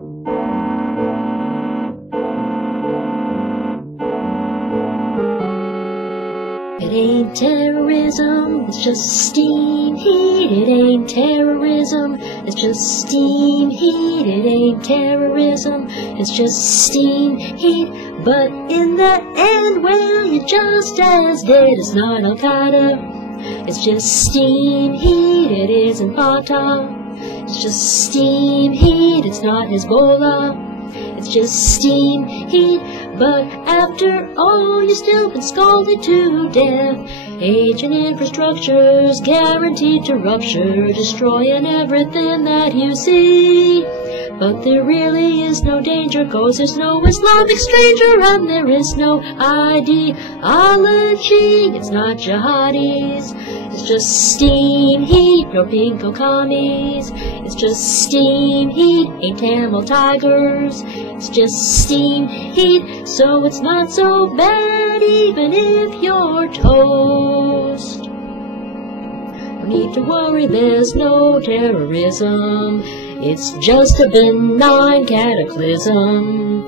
It ain't terrorism, it's just steam heat. It ain't terrorism, it's just steam heat. It ain't terrorism, it's just steam heat. But in the end, well, you're just as dead. It's not Al-Qaeda, it's just steam heat. It isn't Fatah, it's just steam heat. It's not Hezbollah, it's just steam heat. But after all, you've still been scalded to death. Aging infrastructure's guaranteed to rupture, destroying everything that you see. But there really is no danger, 'cause there's no Islamic stranger, and there is no ideology. It's not jihadis, it's just steam heat. No pinko commies, it's just steam heat. Ain't Tamil tigers, it's just steam heat. So it's not so bad even if you're toast. No need to worry, there's no terrorism, it's just a benign cataclysm.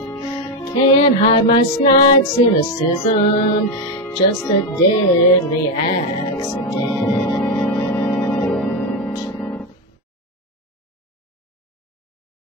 Can't hide my snide cynicism, just a deadly accident.